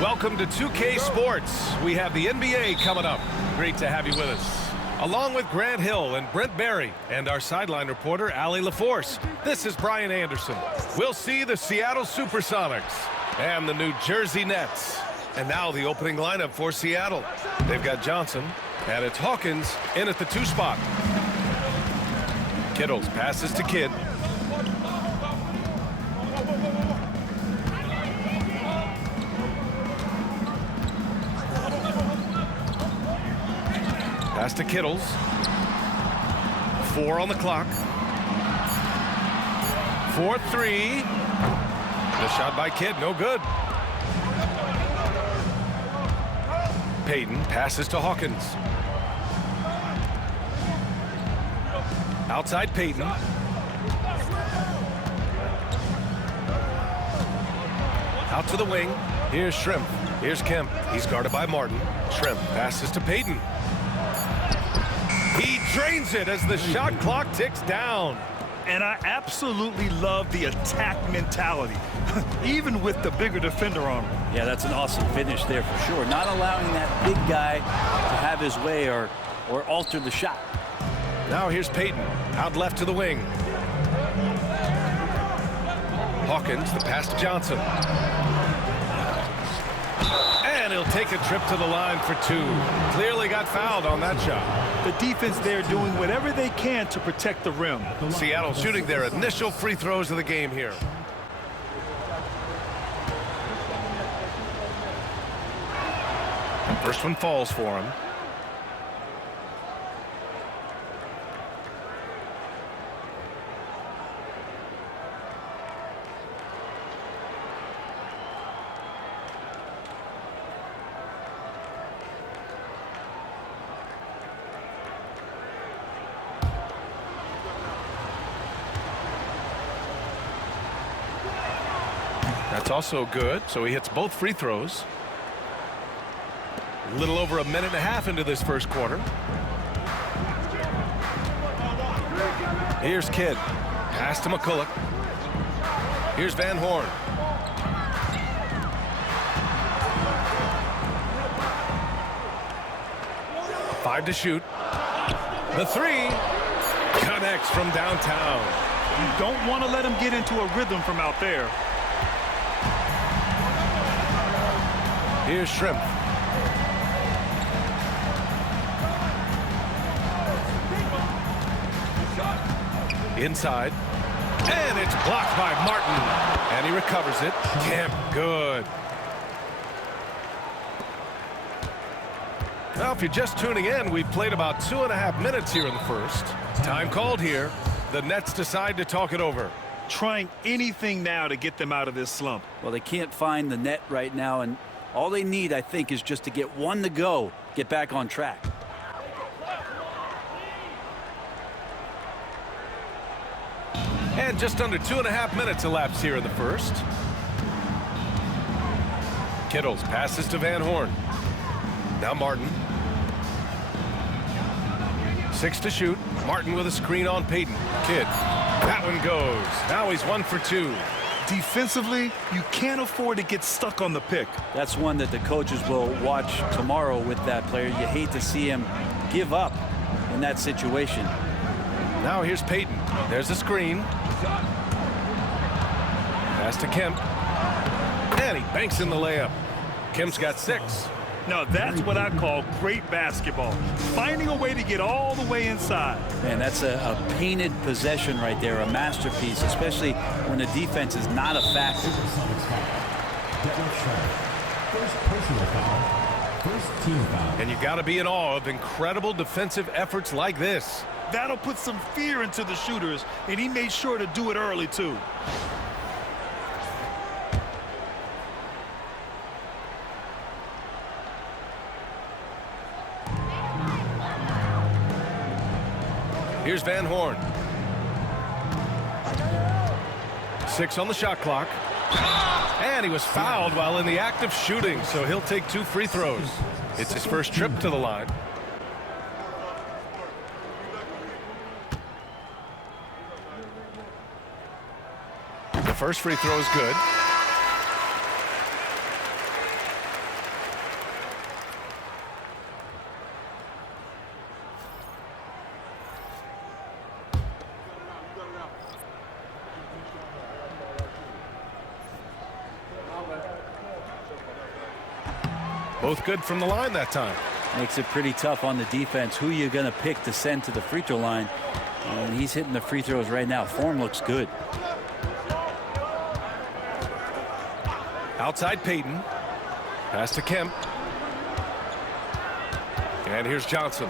Welcome to 2K Sports. We have the NBA coming up. Great to have you with us. Along with Grant Hill and Brent Barry and our sideline reporter, Allie LaForce, this is Brian Anderson. We'll see the Seattle Supersonics and the New Jersey Nets. And now the opening lineup for Seattle. They've got Johnson, and it's Hawkins in at the 2 spot. Kittles passes to Kidd. Pass to Kittles. 4 on the clock. 4-3. The shot by Kidd, no good. Payton passes to Hawkins. Outside Payton. Out to the wing. Here's Schrempf. Here's Kemp. He's guarded by Martin. Schrempf passes to Payton. He drains it as the shot clock ticks down. And I absolutely love the attack mentality, even with the bigger defender on him. Yeah, that's an awesome finish there for sure. Not allowing that big guy to have his way or alter the shot. Now here's Payton, out left to the wing. Hawkins, the pass to Johnson. And he'll take a trip to the line for 2. Clearly got fouled on that shot. The defense there doing whatever they can to protect the rim. Seattle shooting their initial free throws of the game here. First one falls for him. That's also good, so he hits both free throws. A little over a minute and a half into this first quarter. Here's Kidd. Pass to MacCulloch. Here's Van Horn. Five to shoot. The 3 connects from downtown. You don't want to let him get into a rhythm from out there. Here's Schrempf. Inside. And it's blocked by Martin. And he recovers it. Kemp, good. Now, if you're just tuning in, we've played about 2.5 minutes here in the first. Time called here. The Nets decide to talk it over. Trying anything now to get them out of this slump. Well, they can't find the net right now, and all they need, I think, is just to get one to go, get back on track. And just under 2.5 minutes elapsed here in the first. Kittles passes to Van Horn. Now Martin. 6 to shoot. Martin with a screen on Payton. Kidd. That one goes. Now he's 1 for 2. Defensively, you can't afford to get stuck on the pick. That's one that the coaches will watch tomorrow with that player. You hate to see him give up in that situation. Now here's Payton. There's a screen. Pass to Kemp. And he banks in the layup. Kemp's got 6. Now that's what I call great basketball. Finding a way to get all the way inside. Man, that's a painted possession right there, a masterpiece, especially when the defense is not a factor. Detlef Schrempf. First personal foul. First team foul. And you got to be in awe of incredible defensive efforts like this. That'll put some fear into the shooters, and he made sure to do it early, too. Here's Van Horn. 6 on the shot clock. And he was fouled while in the act of shooting, so he'll take 2 free throws. It's his first trip to the line. The first free throw is good. Both good from the line that time. Makes it pretty tough on the defense. Who you're going to pick to send to the free throw line. And he's hitting the free throws right now. Form looks good. Outside Payton. Pass to Kemp. And here's Johnson.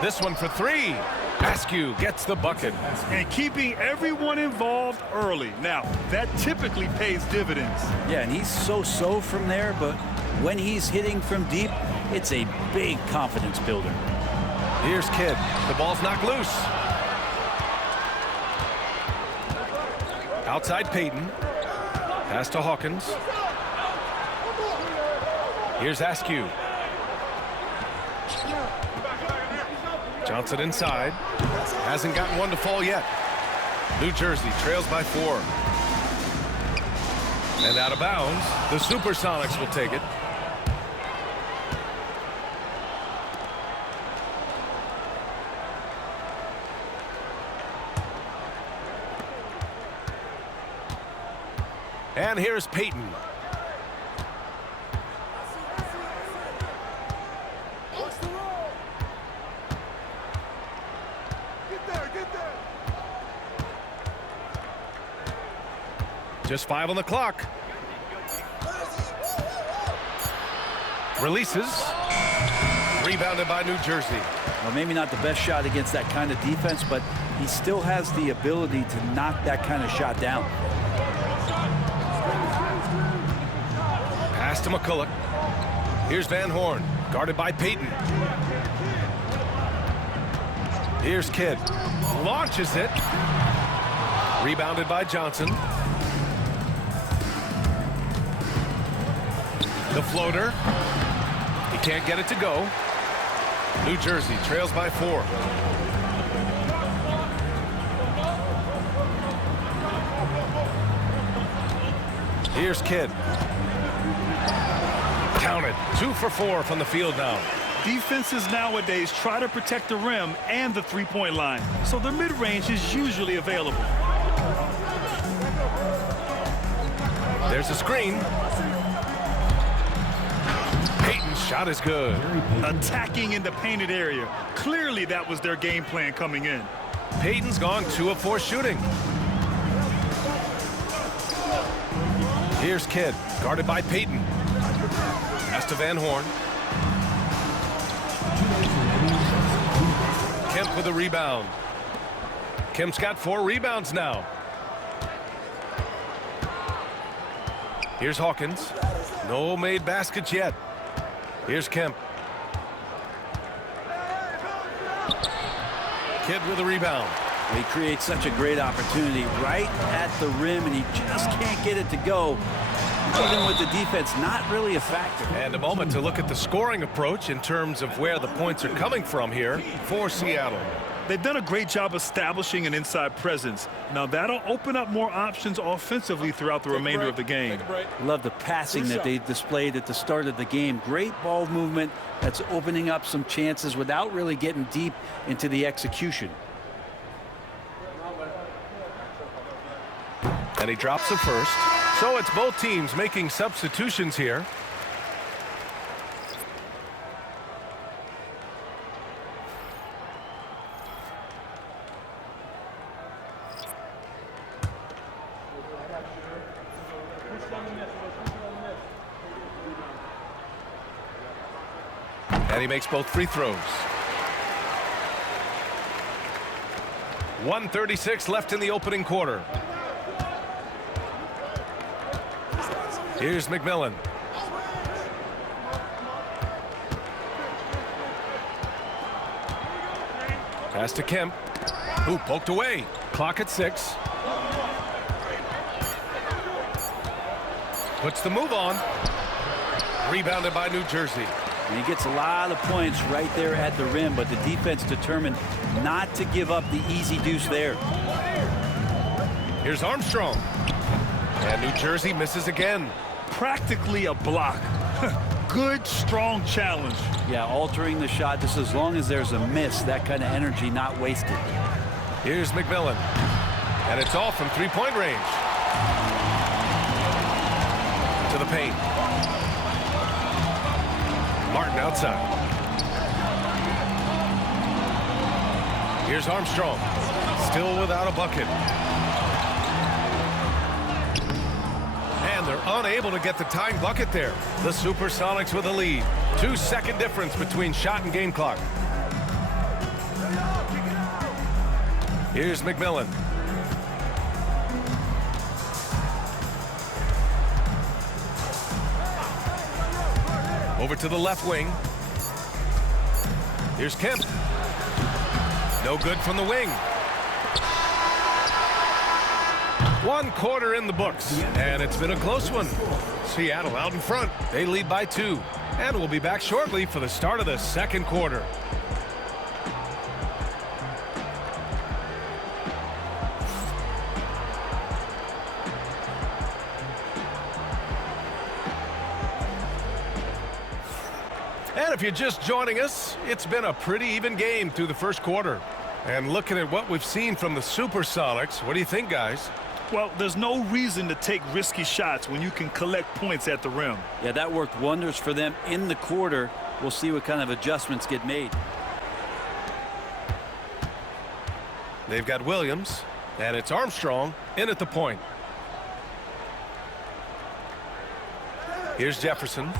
This one for three. Askew gets the bucket. And keeping everyone involved early. Now, that typically pays dividends. Yeah, and he's so-so from there, but when he's hitting from deep, it's a big confidence builder. Here's Kidd. The ball's knocked loose. Outside Payton. Pass to Hawkins. Here's Askew. Johnson inside. Hasn't gotten one to fall yet. New Jersey trails by 4. And out of bounds, the Supersonics will take it. And here's Payton. Just 5 on the clock. Releases. Rebounded by New Jersey. Well, maybe not the best shot against that kind of defense, but he still has the ability to knock that kind of shot down. Pass to MacCulloch. Here's Van Horn, guarded by Payton. Here's Kidd. Launches it. Rebounded by Johnson. The floater. He can't get it to go. New Jersey trails by 4. Here's Kidd. Counted. 2 for 4 from the field now. Defenses nowadays try to protect the rim and the three-point line, so the mid-range is usually available. There's a screen. Payton's shot is good. Attacking in the painted area. Clearly that was their game plan coming in. Payton's gone 2 of 4 shooting. Here's Kidd, guarded by Payton. Pass to Van Horn. Kemp with a rebound. Kemp's got 4 rebounds now. Here's Hawkins. No made baskets yet. Here's Kemp. Kidd with a rebound. He creates such a great opportunity right at the rim, and he just can't get it to go. Even with the defense not really a factor. And a moment to look at the scoring approach in terms of where the points are coming from here for Seattle. They've done a great job establishing an inside presence. Now that'll open up more options offensively throughout the remainder of the game. Love the passing that they displayed at the start of the game. Great ball movement that's opening up some chances without really getting deep into the execution. And he drops the first. So it's both teams making substitutions here. And he makes both free throws. 1:36 left in the opening quarter. Here's McMillan. Pass to Kemp, who poked away. Clock at 6. Puts the move on. Rebounded by New Jersey. And he gets a lot of points right there at the rim, but the defense determined not to give up the easy deuce there. Here's Armstrong. And New Jersey misses again. Practically a block. Good, strong challenge. Yeah, altering the shot just as long as there's a miss, that kind of energy not wasted. Here's McMillan. And it's all from three-point range. To the paint. Martin outside. Here's Armstrong. Still without a bucket. And they're unable to get the tying bucket there. The Supersonics with a lead. 2-second difference between shot and game clock. Here's McMillan. Over to the left wing. Here's Kemp. No good from the wing. 1 quarter in the books, and it's been a close one. Seattle out in front. They lead by 2, and we'll be back shortly for the start of the second quarter. And if you're just joining us, it's been a pretty even game through the first quarter. And looking at what we've seen from the Supersonics, what do you think, guys? Well, there's no reason to take risky shots when you can collect points at the rim. Yeah, that worked wonders for them in the quarter. We'll see what kind of adjustments get made. They've got Williams, and it's Armstrong in at the point. Here's Jefferson.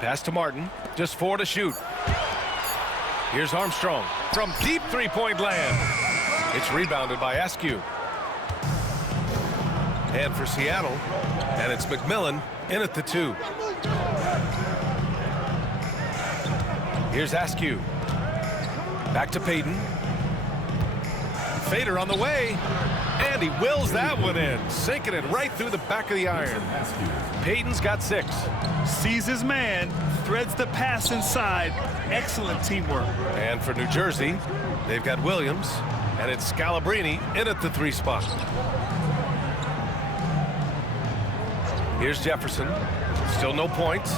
Pass to Martin. Just 4 to shoot. Here's Armstrong from deep three-point land. It's rebounded by Askew. And for Seattle, and it's McMillan in at the 2. Here's Askew. Back to Payton. Fader on the way. And he wills that one in, sinking it right through the back of the iron. Payton's got 6. Sees his man, threads the pass inside. Excellent teamwork. And for New Jersey, they've got Williams, and it's Scalabrine in at the 3 spot. Here's Jefferson. Still no points.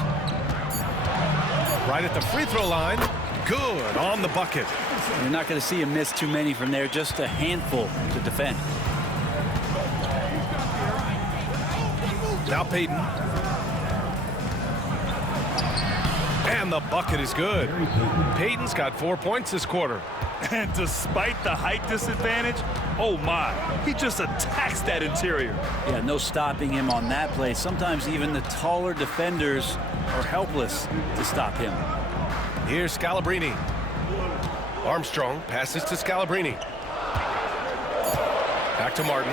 Right at the free throw line. Good on the bucket. You're not going to see him miss too many from there, just a handful to defend. Now Payton. And the bucket is good. Payton's got 4 points this quarter. And despite the height disadvantage, oh my, he just attacks that interior. Yeah, no stopping him on that play. Sometimes even the taller defenders are helpless to stop him. Here's Scalabrine. Armstrong passes to Scalabrine. Back to Martin.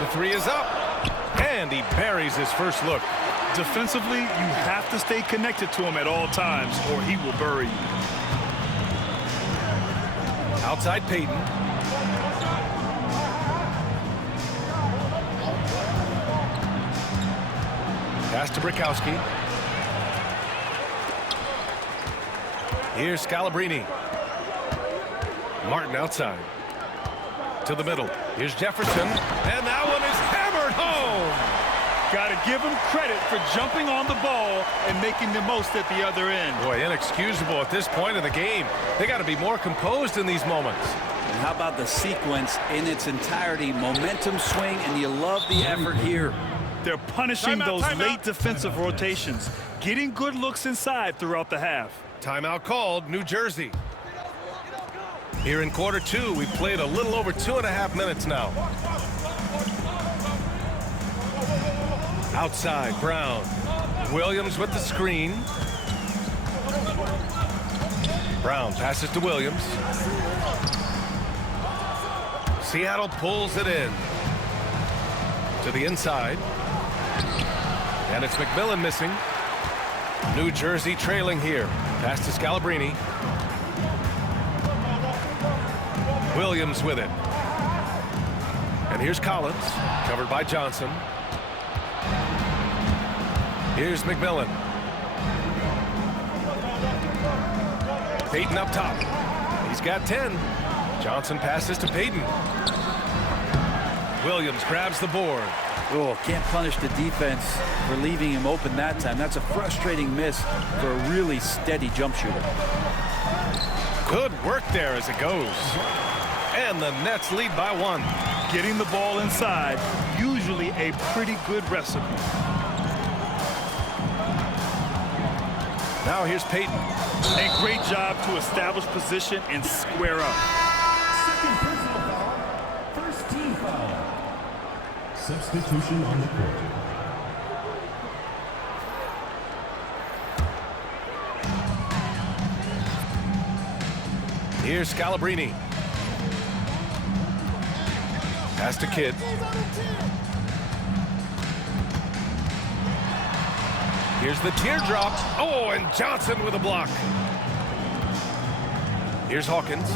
The 3 is up. And he buries his first look. Defensively, you have to stay connected to him at all times or he will bury you. Outside Payton. Pass to Brickowski. Here's Scalabrine. Martin outside. To the middle. Here's Jefferson. And that one is hammered home. Got to give him credit for jumping on the ball and making the most at the other end. Boy, inexcusable at this point of the game. They got to be more composed in these moments. And how about the sequence in its entirety? Momentum swing, and you love the effort here. They're punishing those late defensive rotations, getting good looks inside throughout the half. Timeout called, New Jersey. Here in quarter 2, we've played a little over 2.5 minutes now. Outside, Brown. Williams with the screen. Brown passes to Williams. Seattle pulls it in. To the inside. And it's McMillan missing. New Jersey trailing here. Pass to Scalabrine. Williams with it. And here's Collins, covered by Johnson. Here's McMillan. Payton up top. He's got 10. Johnson passes to Payton. Williams grabs the board. Oh, can't punish the defense for leaving him open that time. That's a frustrating miss for a really steady jump shooter. Good work there as it goes. And the Nets lead by 1. getting the ball inside, usually a pretty good recipe. Now here's Payton. A great job to establish position and square up. Second personal foul. First team foul. Substitution on the court. Here's Scalabrine. Pass to Kidd. Here's the teardrop. Oh, and Johnson with a block. Here's Hawkins.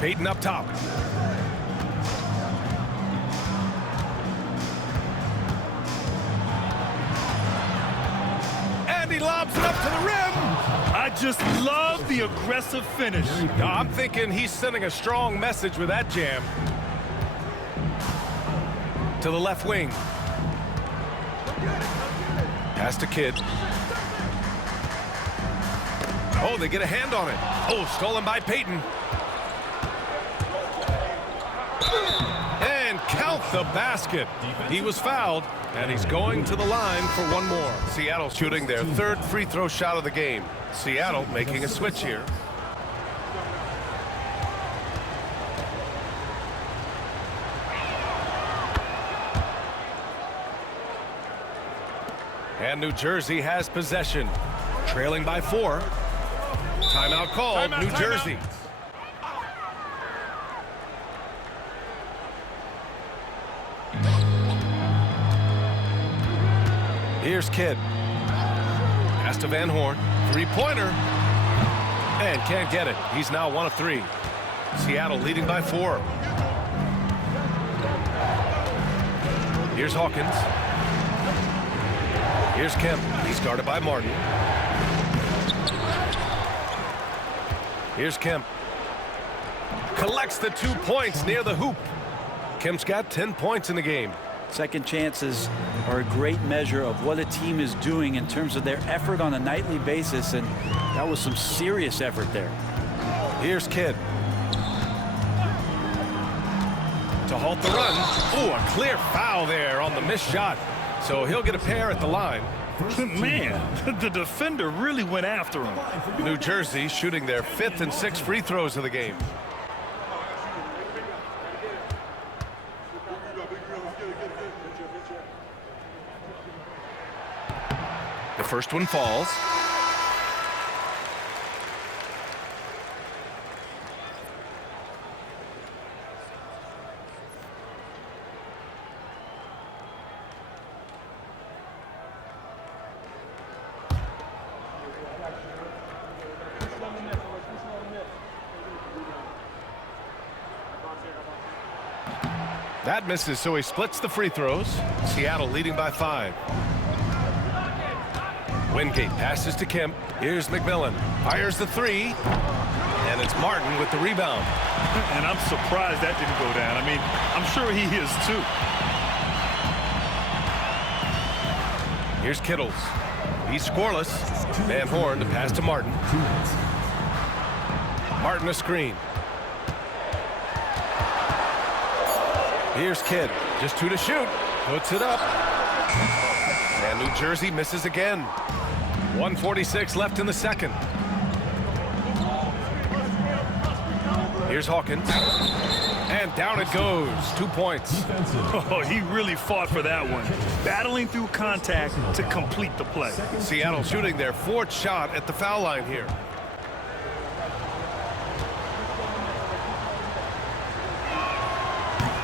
Payton up top. And he lobs it up to the rim. I just love the aggressive finish. I'm thinking he's sending a strong message with that jam. To the left wing. Pass to Kidd. Oh, they get a hand on it. Oh, stolen by Payton. And count the basket. He was fouled, and he's going to the line for one more. Seattle shooting their third free throw shot of the game. Seattle making a switch here. And New Jersey has possession, trailing by 4. Timeout called, New Jersey. Here's Kidd. Pass to Van Horn. Three-pointer. And can't get it. He's now 1 of 3. Seattle leading by 4. Here's Hawkins. Here's Kemp. He's guarded by Martin. Here's Kemp. Collects the 2 points near the hoop. Kemp's got 10 points in the game. Second chances are a great measure of what a team is doing in terms of their effort on a nightly basis, and that was some serious effort there. Here's Kidd. To halt the run. Oh, a clear foul there on the missed shot. So he'll get a pair at the line. Man, the defender really went after him. New Jersey shooting their 5th and 6th free throws of the game. The first one falls. That misses, so he splits the free throws. Seattle leading by 5. Wingate passes to Kemp. Here's McMillan. Fires the 3. And it's Martin with the rebound. And I'm surprised that didn't go down. I mean, I'm sure he is too. Here's Kittles. He's scoreless. Van Horn to pass to Martin. Martin a screen. Here's Kidd. Just 2 to shoot. Puts it up. And New Jersey misses again. 1:46 left in the second. Here's Hawkins. And down it goes. 2 points. Oh, he really fought for that one. Battling through contact to complete the play. Seattle shooting their 4th shot at the foul line here.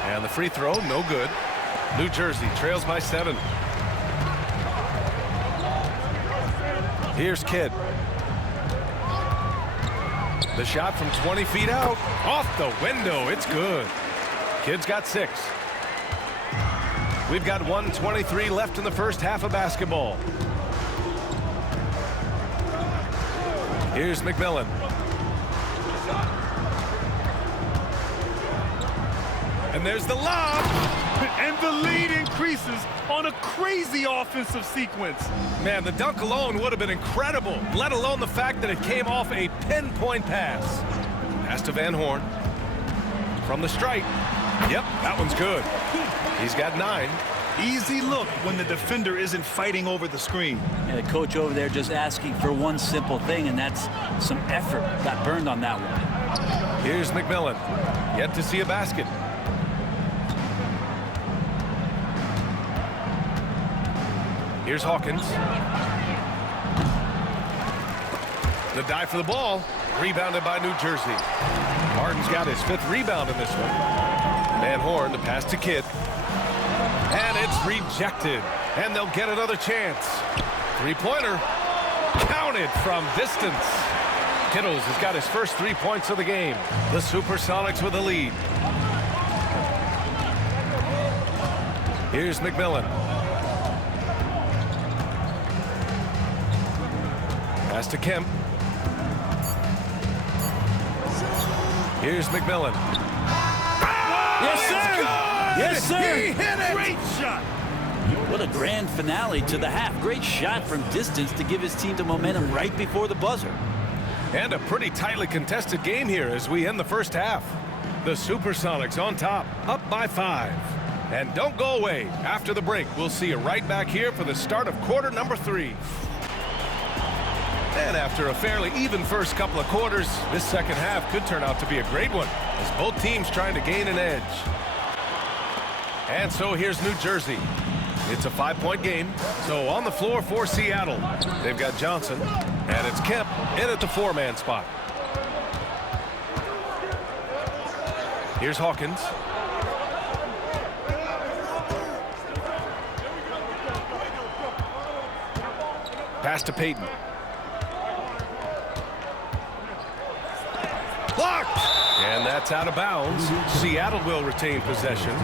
And the free throw, no good. New Jersey trails by 7. Here's Kidd. The shot from 20 feet out. Off the window. It's good. Kidd's got 6. We've got 1:23 left in the first half of basketball. Here's McMillan. And there's the lob. And the lead increases on a crazy offensive sequence. Man, the dunk alone would have been incredible, let alone the fact that it came off a pinpoint pass. Pass to Van Horn. From the stripe. Yep, that one's good. He's got 9. Easy look when the defender isn't fighting over the screen. And the coach over there just asking for one simple thing, and that's some effort. Got burned on that one. Here's McMillan. Yet to see a basket. Here's Hawkins. The dive for the ball. Rebounded by New Jersey. Martin's got his 5th rebound in this one. Van Horn, the pass to Kidd. And it's rejected. And they'll get another chance. 3-pointer. Counted from distance. Kittles has got his first 3 points of the game. The Supersonics with a lead. Here's McMillan. Pass to Kemp. Here's McMillan. Yes, sir! Yes, sir! He hit it! Great shot! What a grand finale to the half. Great shot from distance to give his team the momentum right before the buzzer. And a pretty tightly contested game here as we end the first half. The Supersonics on top, up by 5. And don't go away. After the break, we'll see you right back here for the start of quarter number 3. And after a fairly even first couple of quarters, this second half could turn out to be a great one as both teams trying to gain an edge. And so here's New Jersey. It's a 5-point game, so on the floor for Seattle. They've got Johnson, and it's Kemp in at the 4-man spot. Here's Hawkins. Pass to Payton. Blocked! And that's out of bounds. Seattle will retain possession.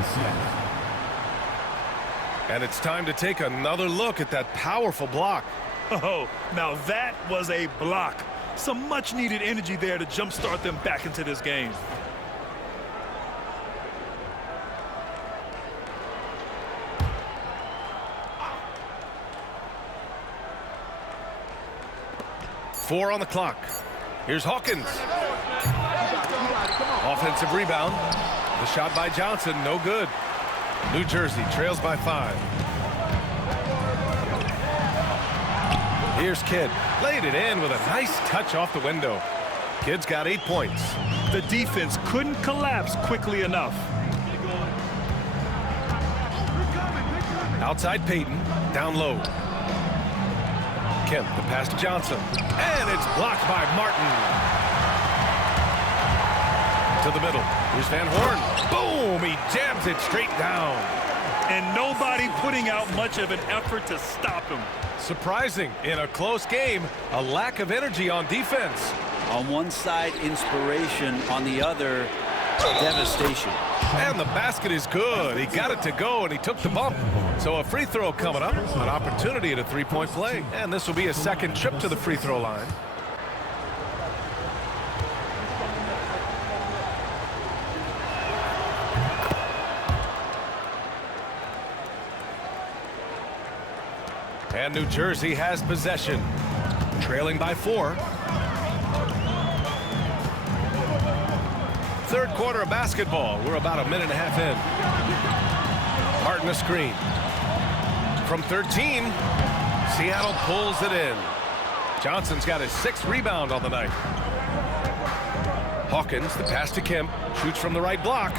And it's time to take another look at that powerful block. Oh, now that was a block. Some much-needed energy there to jumpstart them back into this game. Four on the clock. Here's Hawkins. Offensive rebound. The shot by Johnson, no good. New Jersey trails by 5. Here's Kidd. Laid it in with a nice touch off the window. Kidd's got 8 points. The defense couldn't collapse quickly enough. Outside Payton, down low. Kemp, the pass to Johnson. And it's blocked by Martin. To the middle. Here's Van Horn. Boom! He jams it straight down. And nobody putting out much of an effort to stop him. Surprising. In a close game, a lack of energy on defense. On one side, inspiration. On the other, devastation. And the basket is good. He got it to go, and he took the bump. So a free throw coming up. An opportunity at a 3-point play. And this will be a second trip to the free throw line. And New Jersey has possession, trailing by 4. Third quarter of basketball. We're about a minute and a half in. Martin a screen. From 13, Seattle pulls it in. Johnson's got his 6th rebound on the night. Hawkins, the pass to Kemp, shoots from the right block.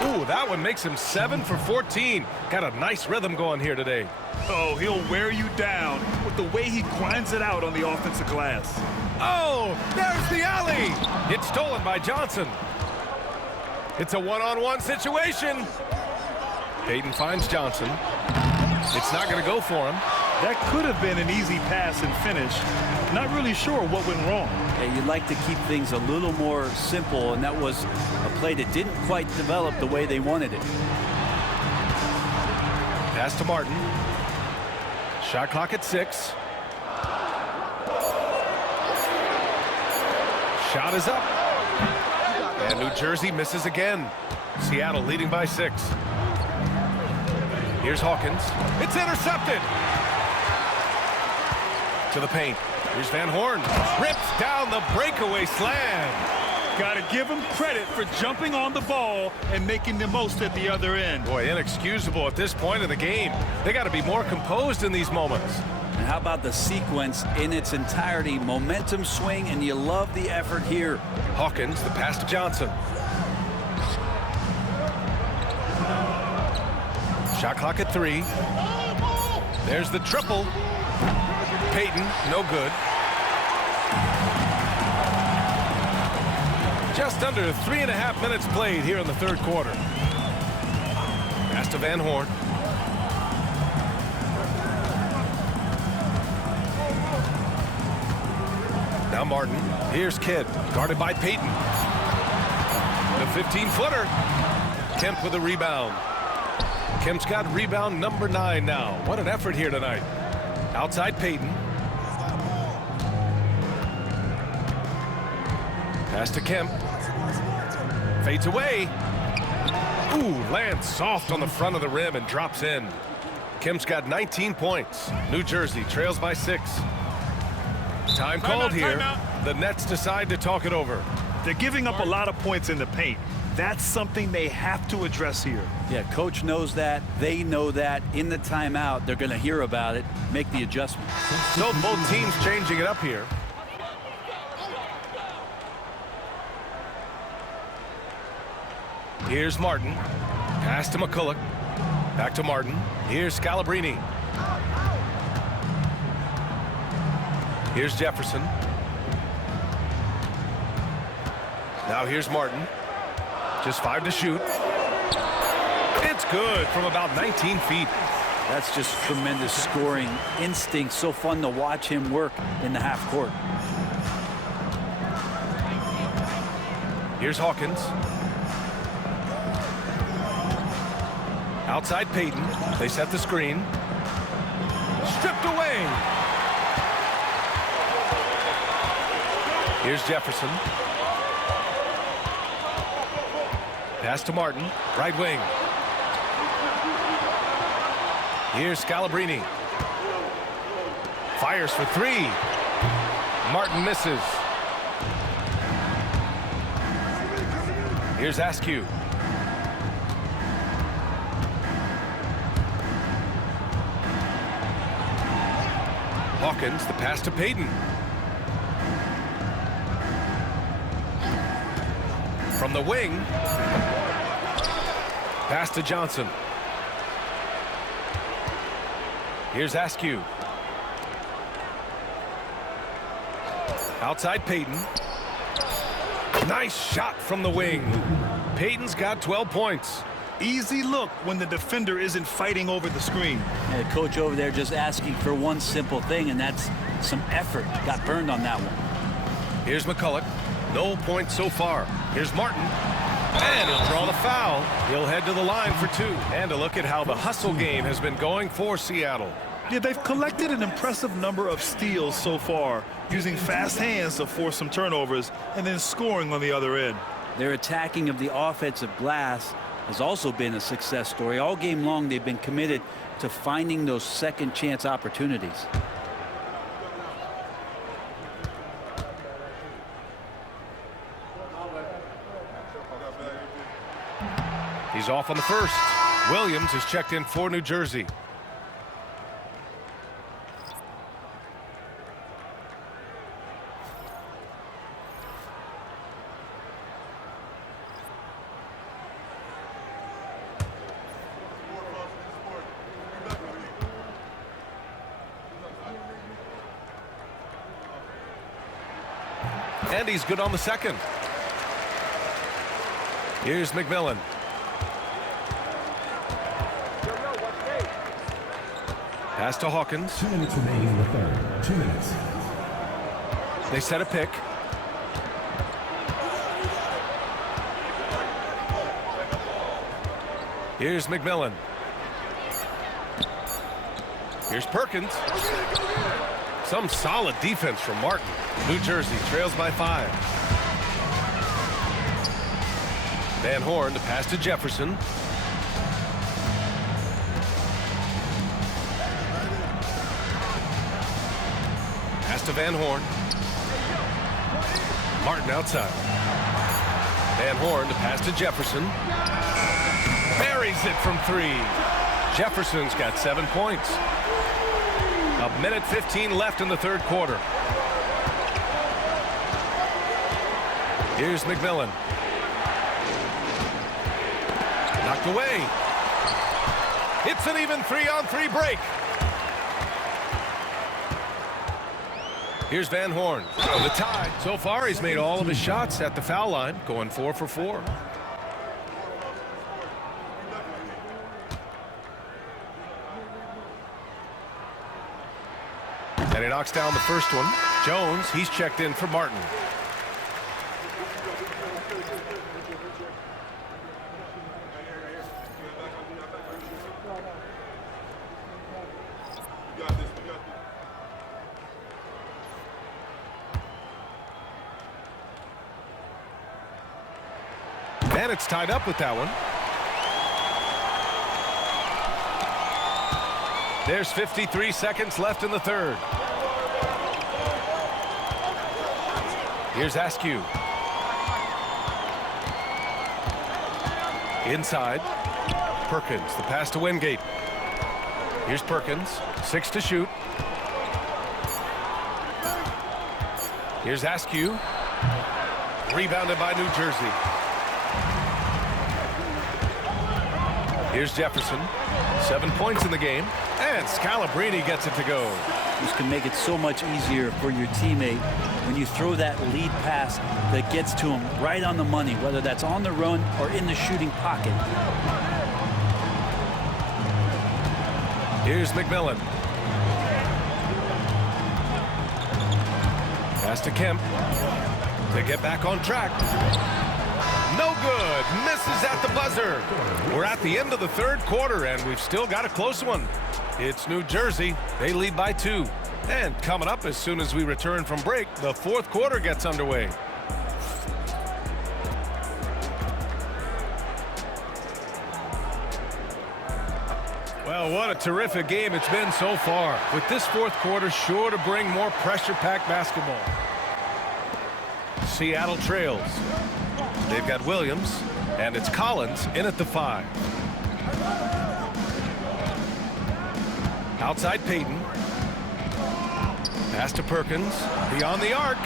Ooh, that one makes him 7 for 14. Got a nice rhythm going here today. Oh, he'll wear you down with the way he grinds it out on the offensive glass. Oh, there's the alley. It's stolen by Johnson. It's a one-on-one situation. Payton finds Johnson. It's not going to go for him. That could have been an easy pass and finish. Not really sure what went wrong. Yeah, you'd like to keep things a little more simple, and that was a play that didn't quite develop the way they wanted it. Pass to Martin. Shot clock at 6. Shot is up. And New Jersey misses again. Seattle leading by 6. Here's Hawkins. It's intercepted. To the paint. Here's Van Horn. Rips down the breakaway slam. Got to give him credit for jumping on the ball and making the most at the other end. Boy, inexcusable at this point in the game. They got to be more composed in these moments. And how about the sequence in its entirety? Momentum swing, and you love the effort here. Hawkins, the pass to Johnson. Shot clock at 3. There's the triple. Payton, no good. Just under 3.5 minutes played here in the third quarter. Pass to Van Horn. Now Martin. Here's Kidd, guarded by Payton. The 15-footer. Kemp with a rebound. Kemp's got rebound number 9 now. What an effort here tonight. Outside Payton. Pass to Kemp. Fades away. Ooh, lands soft on the front of the rim and drops in. Kemp's got 19 points. New Jersey trails by 6. Time called here. The Nets decide to talk it over. They're giving up a lot of points in the paint. That's something they have to address here. Yeah, coach knows that. They know that. In the timeout, they're going to hear about it, make the adjustment. So both teams changing it up here. Here's Martin. Pass to MacCulloch. Back to Martin. Here's Scalabrine. Here's Jefferson. Now here's Martin. Just 5 to shoot. It's good from about 19 feet. That's just tremendous scoring instinct. So fun to watch him work in the half court. Here's Hawkins. Outside Payton. They set the screen. Stripped away. Here's Jefferson. Pass to Martin. Right wing. Here's Scalabrine. Fires for 3. Martin misses. Here's Askew. Hawkins, the pass to Payton. From the wing. Pass to Johnson. Here's Askew. Outside Payton. Nice shot from the wing. Payton's got 12 points. Easy look when the defender isn't fighting over the screen. And the coach over there just asking for one simple thing, and that's some effort. Got burned on that one. Here's MacCulloch. No points so far. Here's Martin. And he'll draw the foul. He'll head to the line for 2. And a look at how the hustle game has been going for Seattle. Yeah, they've collected an impressive number of steals so far, using fast hands to force some turnovers and then scoring on the other end. Their attacking of the offensive glass has also been a success story. All game long, they've been committed to finding those second chance opportunities. He's off on the first. Williams is checked in for New Jersey. And he's good on the second. Here's McMillan. Pass to Hawkins. 2 minutes remaining in the third. 2 minutes. They set a pick. Here's McMillan. Here's Perkins. Some solid defense from Martin. New Jersey trails by 5. Van Horn to pass to Jefferson. Pass to Van Horn. Martin outside. Van Horn to pass to Jefferson. Buries it from 3. Jefferson's got 7 points. 1:15 left in the third quarter. Here's McMillan. Knocked away. It's an even 3-on-3 break. Here's Van Horn for the tie. So far, he's made all of his shots at the foul line, going 4 for 4. And he knocks down the first one. Jones, he's checked in for Martin. And it's tied up with that one. There's 53 seconds left in the third. Here's Askew. Inside. Perkins, the pass to Wingate. Here's Perkins, 6 to shoot. Here's Askew. Rebounded by New Jersey. Here's Jefferson. 7 points in the game. And Scalabrine gets it to go. This can make it so much easier for your teammate when you throw that lead pass that gets to him right on the money, whether that's on the run or in the shooting pocket. Here's McMillan. Pass to Kemp to get back on track. No good. Misses at the buzzer. We're at the end of the third quarter, and we've still got a close one. It's New Jersey. They lead by 2. And coming up as soon as we return from break, the fourth quarter gets underway. Well, what a terrific game it's been so far. With this fourth quarter sure to bring more pressure-packed basketball. Seattle trails. They've got Williams, and it's Collins in at the 5. Outside Payton. Pass to Perkins. Beyond the arc.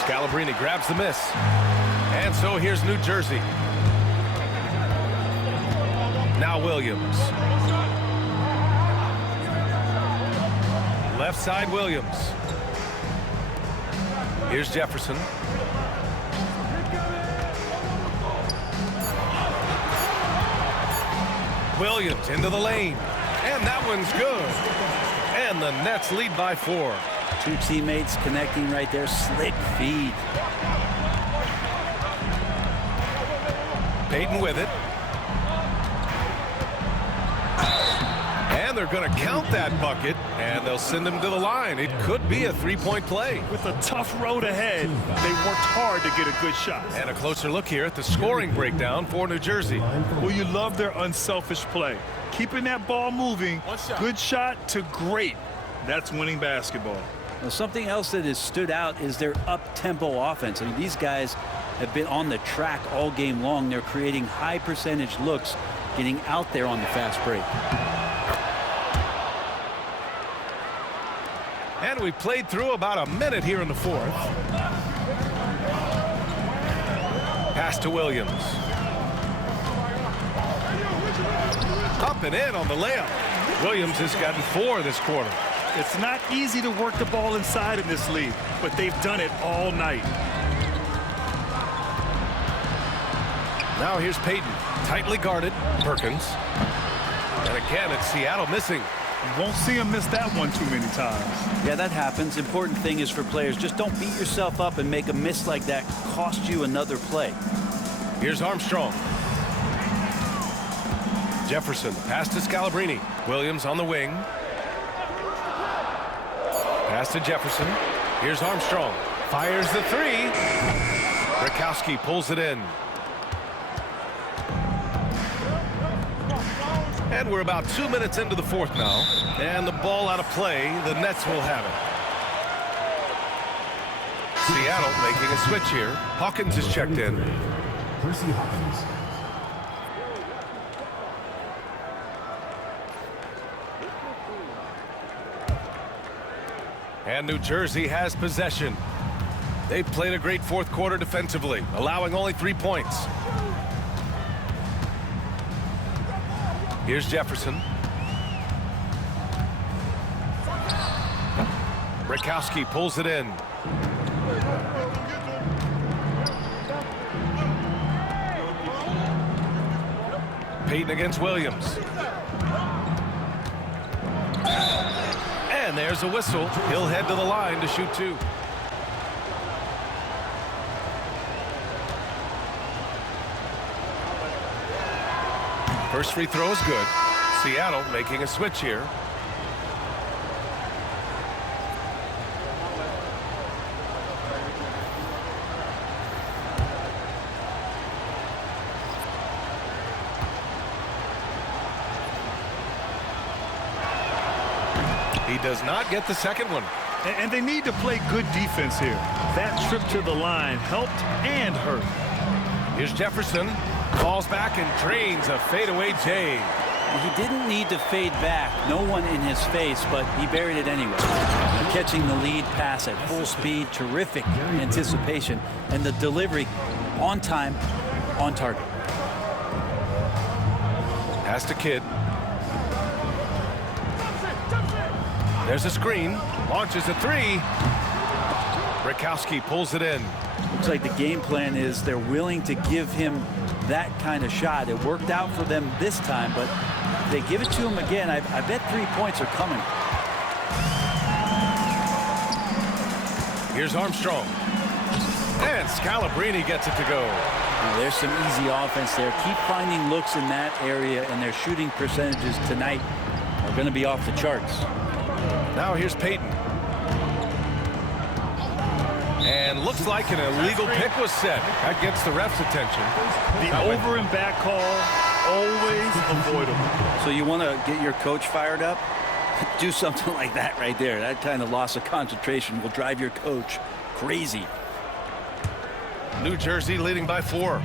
Scalabrine grabs the miss. And so here's New Jersey. Now Williams. Left side Williams. Here's Jefferson. Williams into the lane. And that one's good. And the Nets lead by 4. 2 teammates connecting right there. Slick feed. Payton with it. And they're going to count that bucket, and they'll send him to the line. It could be a 3-point play. With a tough road ahead, they worked hard to get a good shot. And a closer look here at the scoring breakdown for New Jersey. Well, you love their unselfish play. Keeping that ball moving, good shot to great. That's winning basketball. Now, something else that has stood out is their up-tempo offense. I mean, these guys have been on the track all game long. They're creating high-percentage looks, getting out there on the fast break. And we played through about a minute here in the fourth. Pass to Williams. Up and in on the layup. Williams has gotten 4 this quarter. It's not easy to work the ball inside in this league, but they've done it all night. Now here's Payton. Tightly guarded. Perkins. And again, it's Seattle missing. You won't see him miss that one too many times. Yeah, that happens. Important thing is for players, just don't beat yourself up and make a miss like that cost you another play. Here's Armstrong. Jefferson, pass to Scalabrine. Williams on the wing. Pass to Jefferson. Here's Armstrong. Fires the 3. Brickowski pulls it in. And we're about 2 minutes into the fourth now. And the ball out of play. The Nets will have it. Seattle making a switch here. Hawkins is checked in. Hersey Hawkins. And New Jersey has possession. They've played a great fourth quarter defensively, allowing only 3 points. Here's Jefferson. Brickowski pulls it in. Payton against Williams. And there's a whistle. He'll head to the line to shoot 2. First free throw is good. Seattle making a switch here. He does not get the second one. And they need to play good defense here. That trip to the line helped and hurt. Here's Jefferson. Falls back and drains a fadeaway J. He didn't need to fade back. No one in his face, but he buried it anyway. Catching the lead pass at full speed. Terrific anticipation. And the delivery on time, on target. Pass to Kidd. There's a screen. Launches a 3. Brickowski pulls it in. Looks like the game plan is they're willing to give him that kind of shot. It worked out for them this time, but if they give it to him again, I bet 3 points are coming. Here's Armstrong. And Scalabrine gets it to go. Now, there's some easy offense there. Keep finding looks in that area, and their shooting percentages tonight are going to be off the charts. Now here's Payton. And looks like an illegal pick was set. That gets the ref's attention. The over and back call, always avoidable. So you want to get your coach fired up? Do something like that right there. That kind of loss of concentration will drive your coach crazy. New Jersey leading by 4.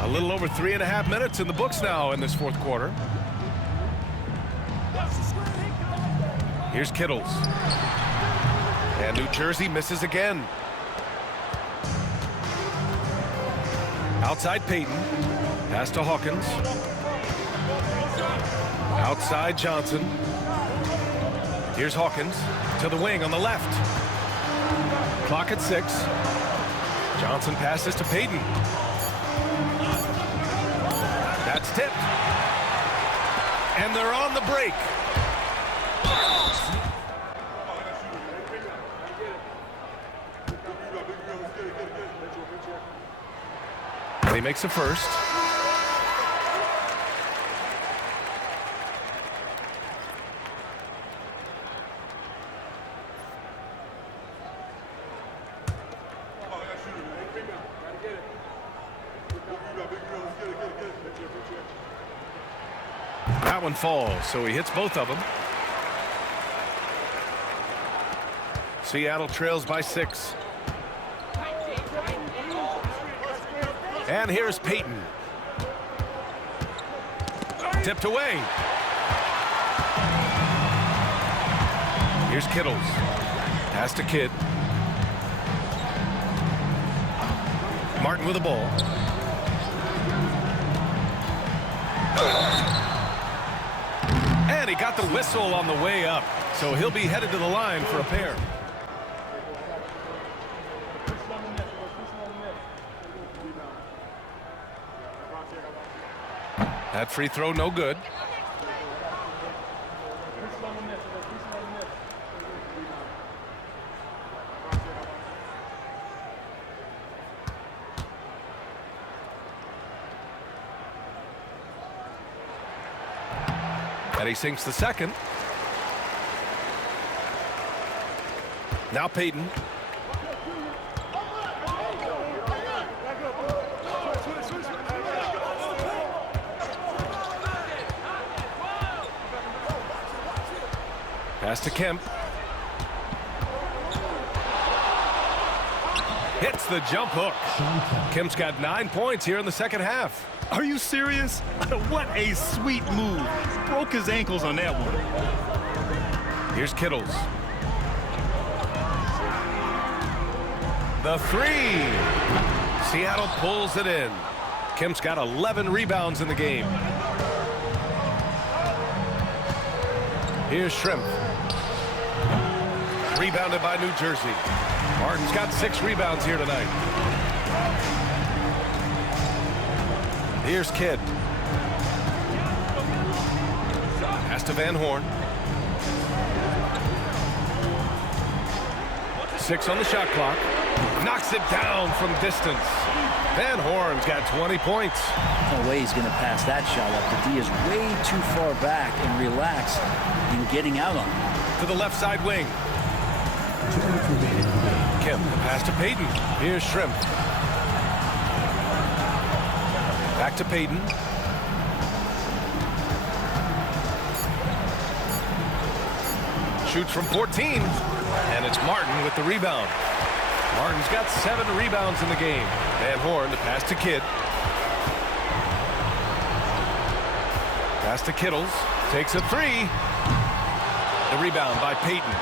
A little over 3.5 minutes in the books now in this fourth quarter. Here's Kittles. And New Jersey misses again. Outside Payton. Pass to Hawkins. Outside Johnson. Here's Hawkins to the wing on the left. Clock at 6. Johnson passes to Payton. That's tipped. And they're on the break. He makes a first. That one falls, so he hits both of them. Seattle trails by 6. And here's Payton. Tipped away. Here's Kittles. Pass to Kidd. Martin with the ball. And he got the whistle on the way up. So he'll be headed to the line for a pair. That free throw no good. And he sinks the second. Now Payton. Pass to Kemp. Hits the jump hook. Kemp's got 9 points here in the second half. Are you serious? What a sweet move. Broke his ankles on that one. Here's Kittles. The three. Seattle pulls it in. Kemp's got 11 rebounds in the game. Here's Schrempf. Rebounded by New Jersey. Martin's got 6 rebounds here tonight. Here's Kidd. Pass to Van Horn. 6 on the shot clock. Knocks it down from distance. Van Horn's got 20 points. No way he's going to pass that shot up. The D is way too far back and relaxed in getting out on it. To the left side wing. Kemp, pass to Payton. Here's Schrempf. Back to Payton. Shoots from 14. And it's Martin with the rebound. Martin's got 7 rebounds in the game. Van Horn to pass to Kidd. Pass to Kittles. Takes a 3. The rebound by Payton.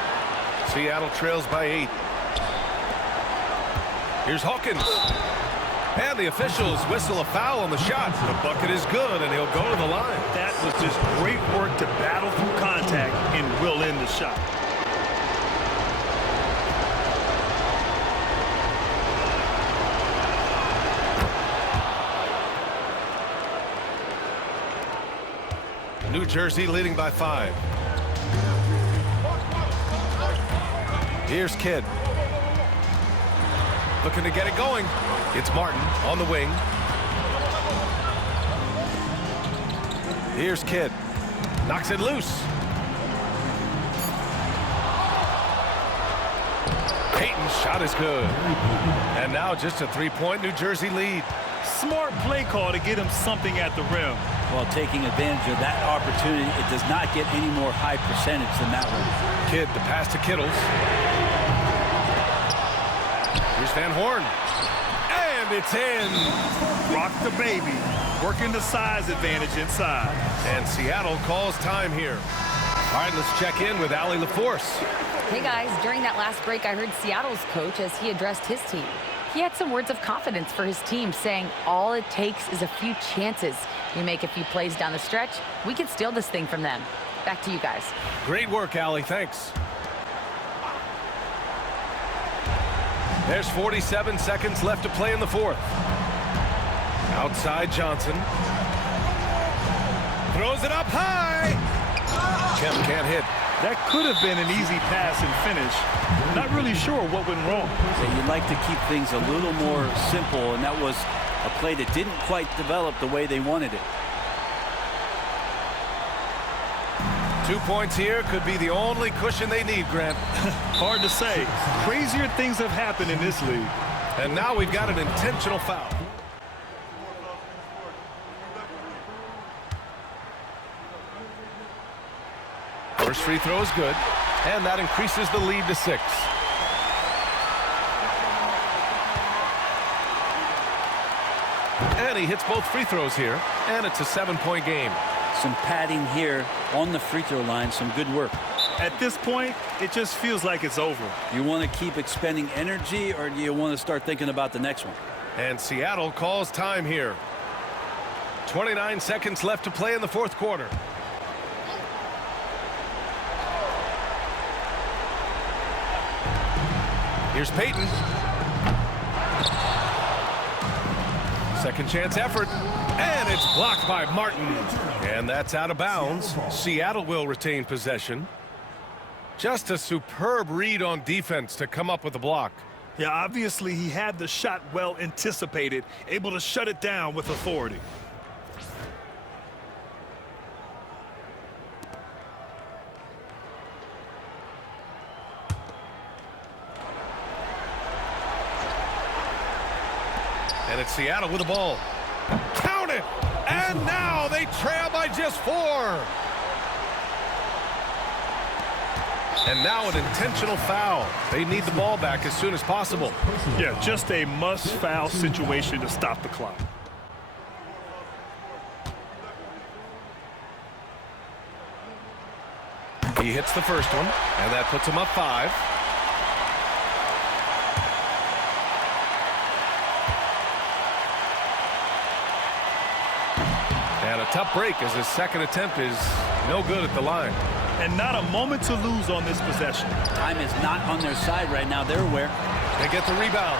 Seattle trails by 8. Here's Hawkins. And the officials whistle a foul on the shot. The bucket is good, and he'll go to the line. That was just great work to battle through contact and will in the shot. New Jersey leading by 5. Here's Kidd. Looking to get it going. It's Martin on the wing. Here's Kidd. Knocks it loose. Payton's shot is good. And now just a 3-point New Jersey lead. Smart play call to get him something at the rim. While taking advantage of that opportunity, it does not get any more high percentage than that one. Kidd, the pass to Kittles. Here's Van Horn. And it's in. Rock the baby. Working the size advantage inside. And Seattle calls time here. All right, let's check in with Allie LaForce. Hey, guys. During that last break, I heard Seattle's coach as he addressed his team. He had some words of confidence for his team, saying all it takes is a few chances. We make a few plays down the stretch, we can steal this thing from them. Back to you guys. Great work, Allie. Thanks. There's 47 seconds left to play in the fourth. Outside Johnson. Throws it up high. Kemp can't hit. That could have been an easy pass and finish. Not really sure what went wrong. So you'd like to keep things a little more simple, and that was a play that didn't quite develop the way they wanted it. 2 points here could be the only cushion they need, Grant. Hard to say. Crazier things have happened in this league. And now we've got an intentional foul. First free throw is good, and that increases the lead to 6. And he hits both free throws here, and it's a 7-point game. Some padding here on the free throw line, some good work. At this point, it just feels like it's over. You want to keep expending energy, or do you want to start thinking about the next one? And Seattle calls time here. 29 seconds left to play in the fourth quarter. Here's Payton. Second chance effort. And it's blocked by Martin. And that's out of bounds. Seattle will retain possession. Just a superb read on defense to come up with the block. Yeah, obviously he had the shot well anticipated, able to shut it down with authority. And it's Seattle with the ball. Count it! And now they trail by just 4. And now an intentional foul. They need the ball back as soon as possible. Yeah, just a must-foul situation to stop the clock. He hits the first one, and that puts him up 5. And a tough break as his second attempt is no good at the line. And not a moment to lose on this possession. Time is not on their side right now. They're aware. They get the rebound.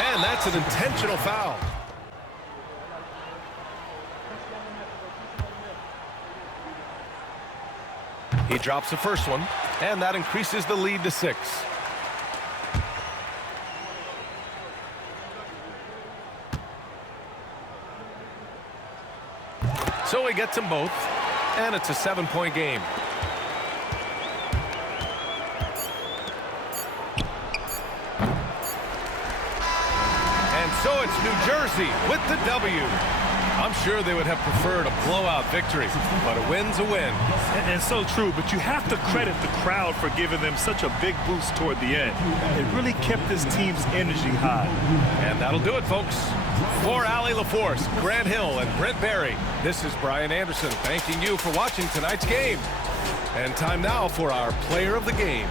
And that's an intentional foul. He drops the first one, and that increases the lead to 6. So he gets them both, and it's a 7-point game. And so it's New Jersey with the W. I'm sure they would have preferred a blowout victory, but a win's a win. And so true, but you have to credit the crowd for giving them such a big boost toward the end. It really kept this team's energy high. And that'll do it, folks. For Allie LaForce, Grant Hill, and Brent Barry, this is Brian Anderson thanking you for watching tonight's game. And time now for our player of the game.